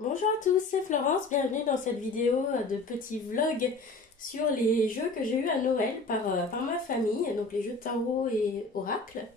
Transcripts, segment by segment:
Bonjour à tous, c'est Florence, bienvenue dans cette vidéo de petit vlog sur les jeux que j'ai eu à Noël par ma famille, donc les jeux de tarot et oracle.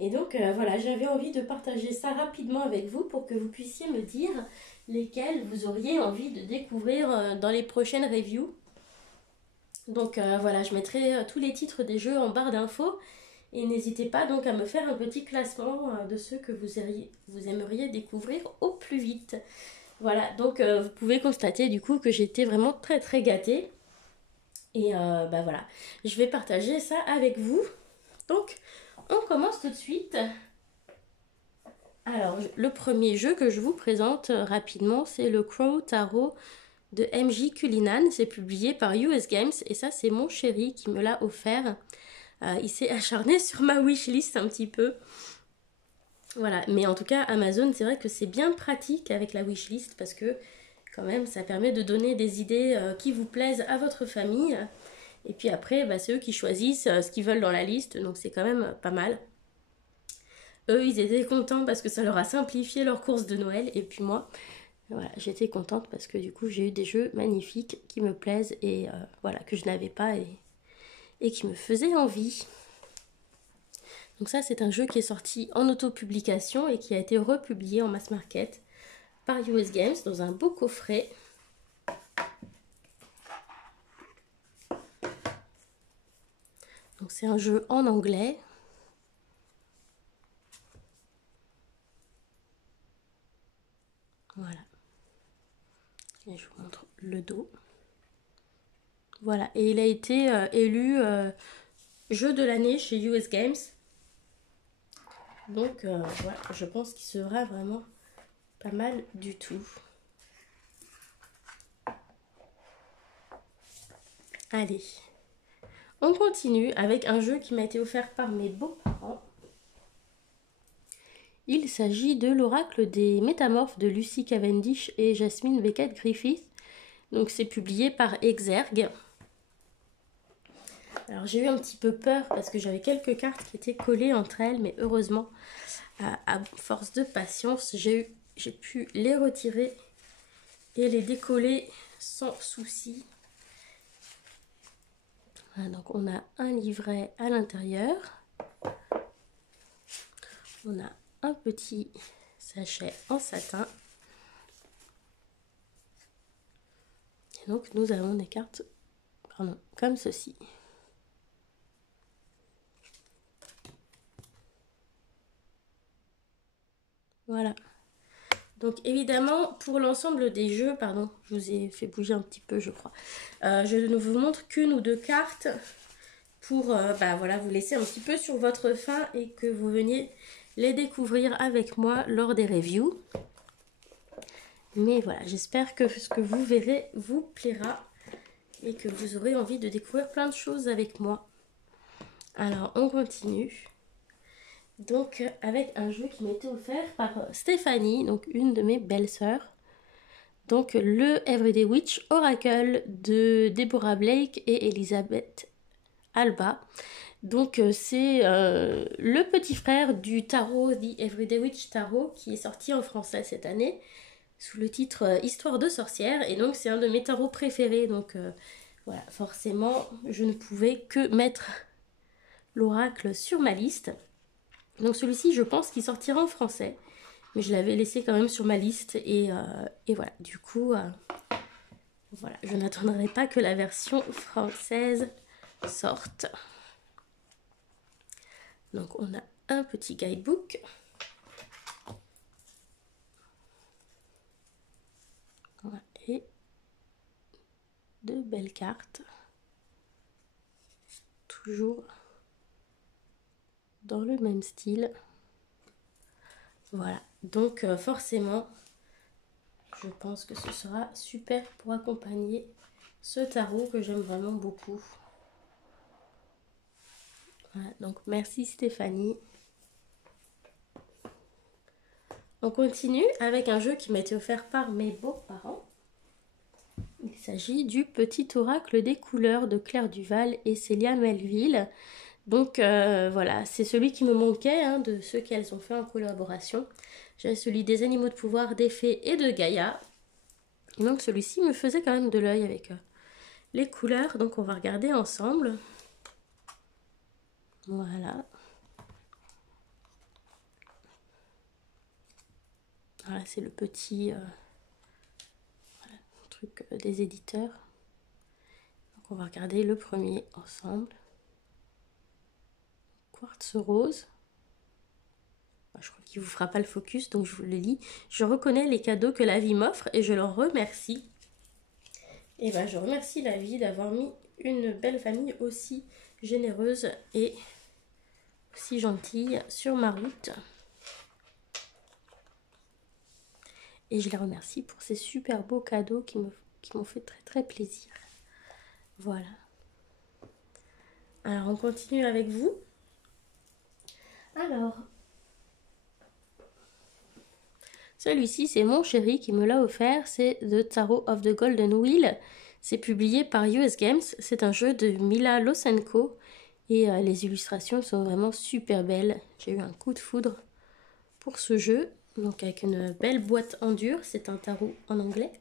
Et donc voilà, j'avais envie de partager ça rapidement avec vous pour que vous puissiez me dire lesquels vous auriez envie de découvrir dans les prochaines reviews. Donc voilà, je mettrai tous les titres des jeux en barre d'infos et n'hésitez pas donc à me faire un petit classement de ceux que vous aimeriez découvrir au plus vite. Voilà, donc vous pouvez constater du coup que j'étais vraiment très gâtée. Et bah voilà, je vais partager ça avec vous. Donc, on commence tout de suite. Alors, le premier jeu que je vous présente rapidement, c'est le Crow Tarot de MJ Cullinan. C'est publié par US Games et ça, c'est mon chéri qui me l'a offert. Il s'est acharné sur ma wishlist un petit peu. Voilà, mais en tout cas, Amazon, c'est vrai que c'est bien pratique avec la wishlist parce que quand même, ça permet de donner des idées qui vous plaisent à votre famille. Et puis après, bah, c'est eux qui choisissent ce qu'ils veulent dans la liste, donc c'est quand même pas mal. Eux, ils étaient contents parce que ça leur a simplifié leur course de Noël. Et puis moi, voilà, j'étais contente parce que du coup, j'ai eu des jeux magnifiques qui me plaisent et voilà, que je n'avais pas et qui me faisaient envie. Donc ça, c'est un jeu qui est sorti en autopublication et qui a été republié en mass market par US Games dans un beau coffret. Donc c'est un jeu en anglais. Voilà. Et je vous montre le dos. Voilà. Et il a été élu jeu de l'année chez US Games. Donc voilà, je pense qu'il sera vraiment pas mal du tout. Allez. On continue avec un jeu qui m'a été offert par mes beaux-parents. Il s'agit de l'Oracle des Métamorphes de Lucy Cavendish et Jasmine Beckett Griffith. Donc c'est publié par Exergue. Alors j'ai eu un petit peu peur parce que j'avais quelques cartes qui étaient collées entre elles, mais heureusement, à force de patience, j'ai pu les retirer et les décoller sans souci. Voilà, donc on a un livret à l'intérieur. On a un petit sachet en satin. Et donc nous avons des cartes comme ceci. Voilà. Donc évidemment, pour l'ensemble des jeux, pardon, je vous ai fait bouger un petit peu, je crois. Je ne vous montre qu'une ou deux cartes pour bah, voilà, vous laisser un petit peu sur votre faim et que vous veniez les découvrir avec moi lors des reviews. Mais voilà, j'espère que ce que vous verrez vous plaira et que vous aurez envie de découvrir plein de choses avec moi. Alors, on continue. Donc, avec un jeu qui m'a été offert par Stéphanie, donc une de mes belles-sœurs. Donc, le Everyday Witch Oracle de Deborah Blake et Elisabeth Alba. Donc, c'est le petit frère du tarot The Everyday Witch Tarot qui est sorti en français cette année sous le titre Histoire de sorcière. Et donc, c'est un de mes tarots préférés. Donc, voilà, forcément, je ne pouvais que mettre l'oracle sur ma liste. Donc celui-ci, je pense qu'il sortira en français. Mais je l'avais laissé quand même sur ma liste. Et voilà, du coup, voilà, je n'attendrai pas que la version française sorte. Donc on a un petit guidebook. Voilà, et de belles cartes. Toujours dans le même style. Voilà, donc forcément, je pense que ce sera super pour accompagner ce tarot que j'aime vraiment beaucoup. Voilà, donc merci Stéphanie. On continue avec un jeu qui m'a été offert par mes beaux-parents. Il s'agit du Petit Oracle des couleurs de Claire Duval et Célia Melville. Donc voilà, c'est celui qui me manquait hein, de ceux qu'elles ont fait en collaboration. J'ai celui des animaux de pouvoir, des fées et de Gaïa. donc celui-ci me faisait quand même de l'œil avec les couleurs. Donc on va regarder ensemble. Voilà. Voilà, c'est le petit voilà, truc des éditeurs. Donc on va regarder le premier ensemble. Quartz rose. Je crois qu'il ne vous fera pas le focus, donc je vous le lis. Je reconnais les cadeaux que la vie m'offre et je leur remercie. Et ben, je remercie la vie d'avoir mis une belle famille aussi généreuse et aussi gentille sur ma route. Et je les remercie pour ces super beaux cadeaux qui m'ont fait très très plaisir. Voilà. Alors, on continue avec vous. Alors, celui-ci, c'est mon chéri qui me l'a offert. C'est The Tarot of the Golden Wheel. C'est publié par US Games. C'est un jeu de Mila Losenko. Et les illustrations sont vraiment super belles. J'ai eu un coup de foudre pour ce jeu. Donc avec une belle boîte en dur. C'est un tarot en anglais.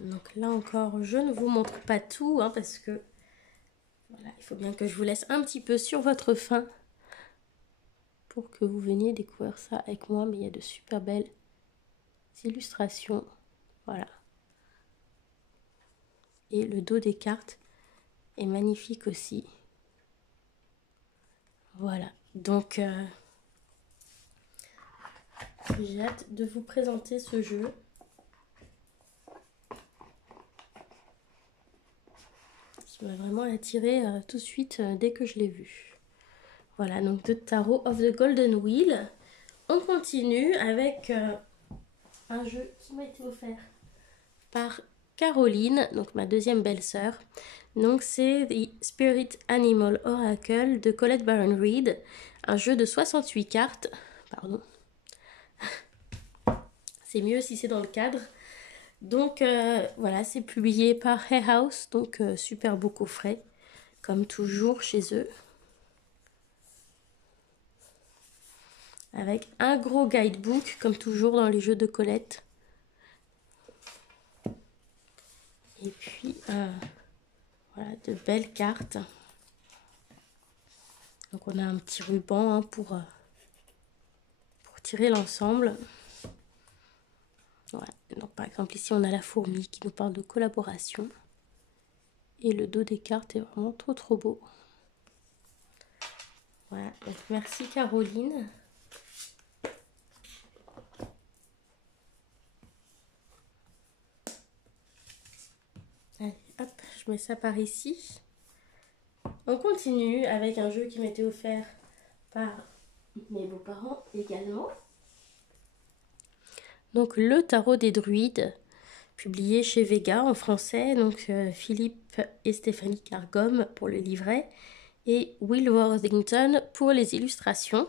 Donc là encore, je ne vous montre pas tout. Parce que voilà, il faut bien que je vous laisse un petit peu sur votre faim. Pour que vous veniez découvrir ça avec moi. Mais il y a de super belles illustrations. Voilà. Et le dos des cartes est magnifique aussi. Voilà. Donc, j'ai hâte de vous présenter ce jeu. Qui m'a vraiment attiré tout de suite dès que je l'ai vu. Voilà, donc The Tarot of the Golden Wheel. On continue avec un jeu qui m'a été offert par Caroline, donc ma deuxième belle-sœur. Donc c'est The Spirit Animal Oracle de Colette Baron Reid. Un jeu de 68 cartes. Pardon. C'est mieux si c'est dans le cadre. Donc voilà, c'est publié par Hay House, donc super beau coffret, comme toujours chez eux. Avec un gros guidebook, comme toujours dans les jeux de Colette. Et puis, voilà, de belles cartes. Donc on a un petit ruban pour tirer l'ensemble. Voilà. Donc par exemple ici on a la fourmi qui nous parle de collaboration. Et le dos des cartes est vraiment trop trop beau. Voilà, donc merci Caroline. Allez, hop, je mets ça par ici. On continue avec un jeu qui m'a été offert par mes beaux-parents également. Donc le tarot des druides, publié chez Vega en français. Donc Philippe et Stéphanie Cargom pour le livret et Will Worthington pour les illustrations.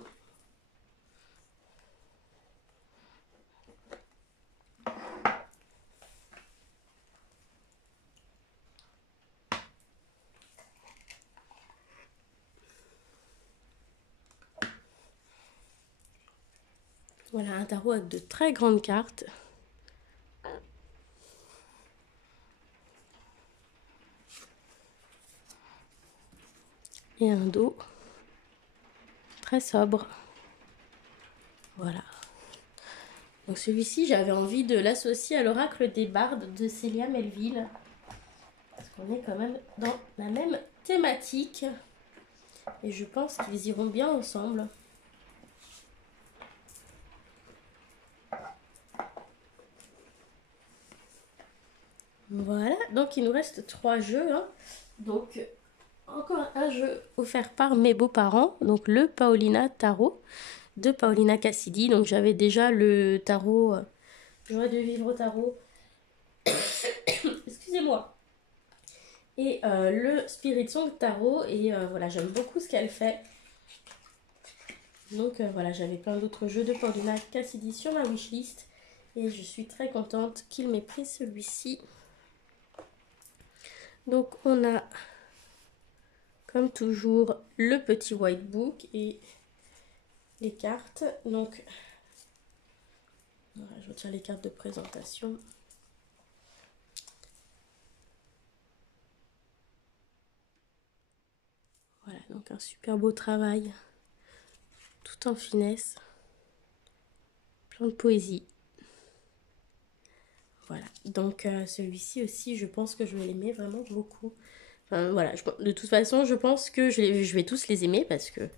Voilà, un tarot avec de très grandes cartes. Et un dos très sobre. Voilà. Donc celui-ci, j'avais envie de l'associer à l'oracle des bardes de Célia Melville. Parce qu'on est quand même dans la même thématique. Et je pense qu'ils iront bien ensemble. Voilà, donc il nous reste 3 jeux. Donc, encore un jeu offert par mes beaux-parents. Donc, le Paolina Tarot de Paolina Cassidy. Donc, j'avais déjà le tarot. J'aurais dû vivre au tarot. Excusez-moi. Et le Spirit Song Tarot. Et voilà, j'aime beaucoup ce qu'elle fait. Donc, voilà, j'avais plein d'autres jeux de Paolina Cassidy sur ma wishlist. Et je suis très contente qu'il m'ait pris celui-ci. Donc on a comme toujours le petit white book et les cartes. Donc, voilà, je retire les cartes de présentation. Voilà, donc un super beau travail, tout en finesse, plein de poésie. Voilà, donc celui-ci aussi, je pense que je vais l'aimer vraiment beaucoup. Enfin, voilà, de toute façon, je pense que je vais tous les aimer parce que,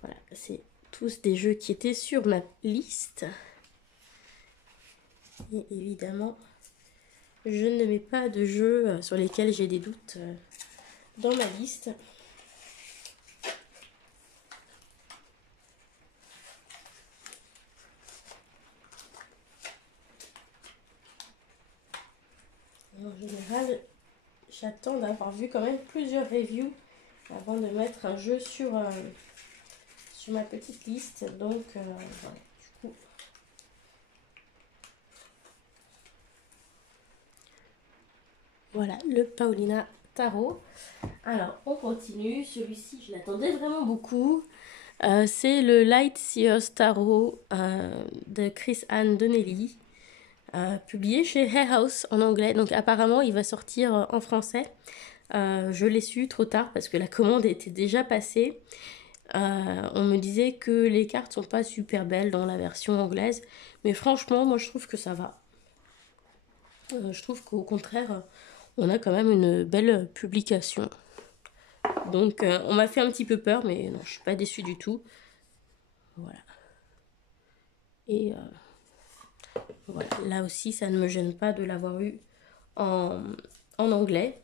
voilà, c'est tous des jeux qui étaient sur ma liste. Et évidemment, je ne mets pas de jeux sur lesquels j'ai des doutes dans ma liste. En général, j'attends d'avoir vu quand même plusieurs reviews avant de mettre un jeu sur ma petite liste. Donc, voilà, du coup. Voilà, le Paulina Tarot. Alors, on continue. Celui-ci, je l'attendais vraiment beaucoup. C'est le Light Seers Tarot de Chris Anne Donnelly, publié chez Hay House en anglais. Donc apparemment, il va sortir en français. Je l'ai su trop tard parce que la commande était déjà passée. On me disait que les cartes sont pas super belles dans la version anglaise. Mais franchement, moi je trouve que ça va. Je trouve qu'au contraire, on a quand même une belle publication. Donc on m'a fait un petit peu peur, mais non, je suis pas déçue du tout. Voilà. Et voilà, là aussi, ça ne me gêne pas de l'avoir eu en anglais.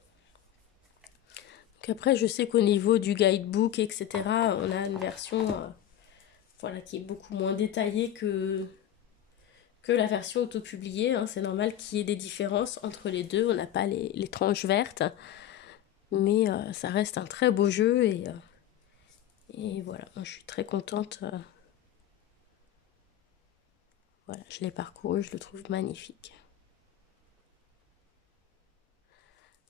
Donc après, je sais qu'au niveau du guidebook, etc., on a une version voilà, qui est beaucoup moins détaillée que la version auto-publiée. Hein. C'est normal qu'il y ait des différences entre les deux. On n'a pas les tranches vertes. Mais ça reste un très beau jeu. Et voilà, moi, je suis très contente. Voilà, je l'ai parcouru, je le trouve magnifique.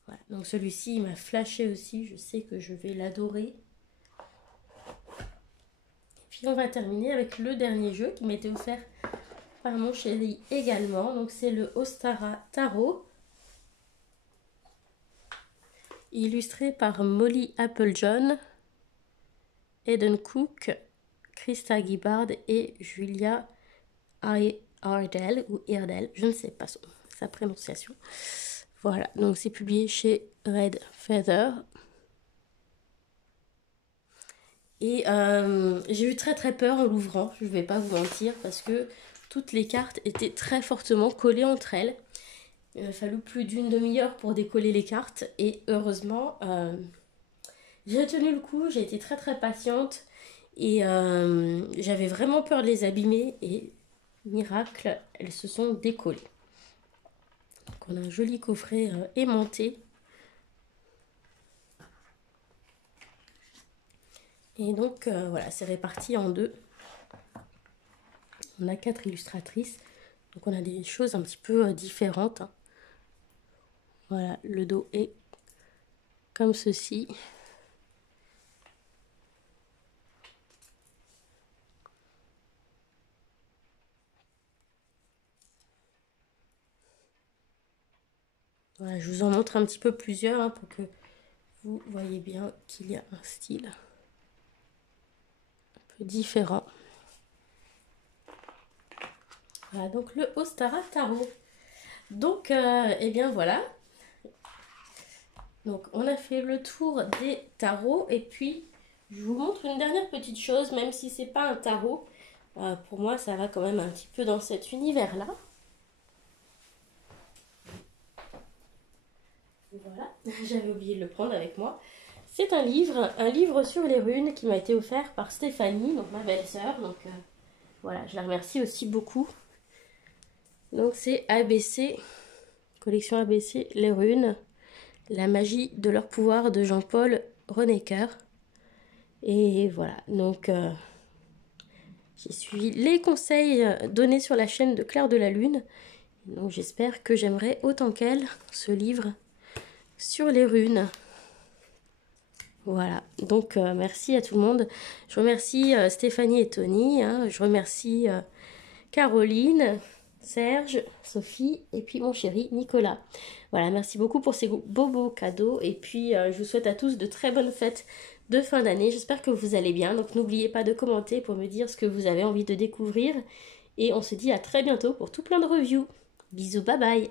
Voilà, donc celui-ci, il m'a flashé aussi. Je sais que je vais l'adorer. Et puis on va terminer avec le dernier jeu qui m'a été offert par mon chéri également. Donc c'est le Ostara Tarot, illustré par Molly Applejohn, Eden Cook, Krista Gibbard et Julia Ardell, ou Irdell, je ne sais pas sa prononciation. Voilà, donc c'est publié chez Red Feather. Et j'ai eu très très peur en l'ouvrant, je ne vais pas vous mentir, parce que toutes les cartes étaient très fortement collées entre elles. Il a fallu plus d'une demi-heure pour décoller les cartes et heureusement, j'ai tenu le coup, j'ai été très très patiente et j'avais vraiment peur de les abîmer et miracle, elles se sont décollées. Donc on a un joli coffret aimanté. Et donc voilà, c'est réparti en deux. On a 4 illustratrices, donc on a des choses un petit peu différentes. Hein. Voilà, le dos est comme ceci. Voilà, je vous en montre un petit peu plusieurs hein, pour que vous voyez bien qu'il y a un style un peu différent. Voilà, donc le Ostara Tarot. Donc, eh bien voilà. Donc, on a fait le tour des tarots. Et puis, je vous montre une dernière petite chose, même si c'est pas un tarot. Pour moi, ça va quand même un petit peu dans cet univers-là. Voilà, j'avais oublié de le prendre avec moi. C'est un livre sur les runes qui m'a été offert par Stéphanie, donc ma belle-sœur. Donc voilà, je la remercie aussi beaucoup. Donc c'est ABC, collection ABC, les runes, la magie de leur pouvoir de Jean-Paul Renecker. Et voilà, donc j'ai suivi les conseils donnés sur la chaîne de Claire de la Lune. Donc j'espère que j'aimerai autant qu'elle ce livre sur les runes. Voilà, donc merci à tout le monde. Je remercie Stéphanie et Tony, hein. Je remercie Caroline, Serge, Sophie et puis mon chéri Nicolas. Voilà, merci beaucoup pour ces beaux cadeaux. Et puis je vous souhaite à tous de très bonnes fêtes de fin d'année. J'espère que vous allez bien. Donc n'oubliez pas de commenter pour me dire ce que vous avez envie de découvrir. Et on se dit à très bientôt pour tout plein de reviews. Bisous, bye bye.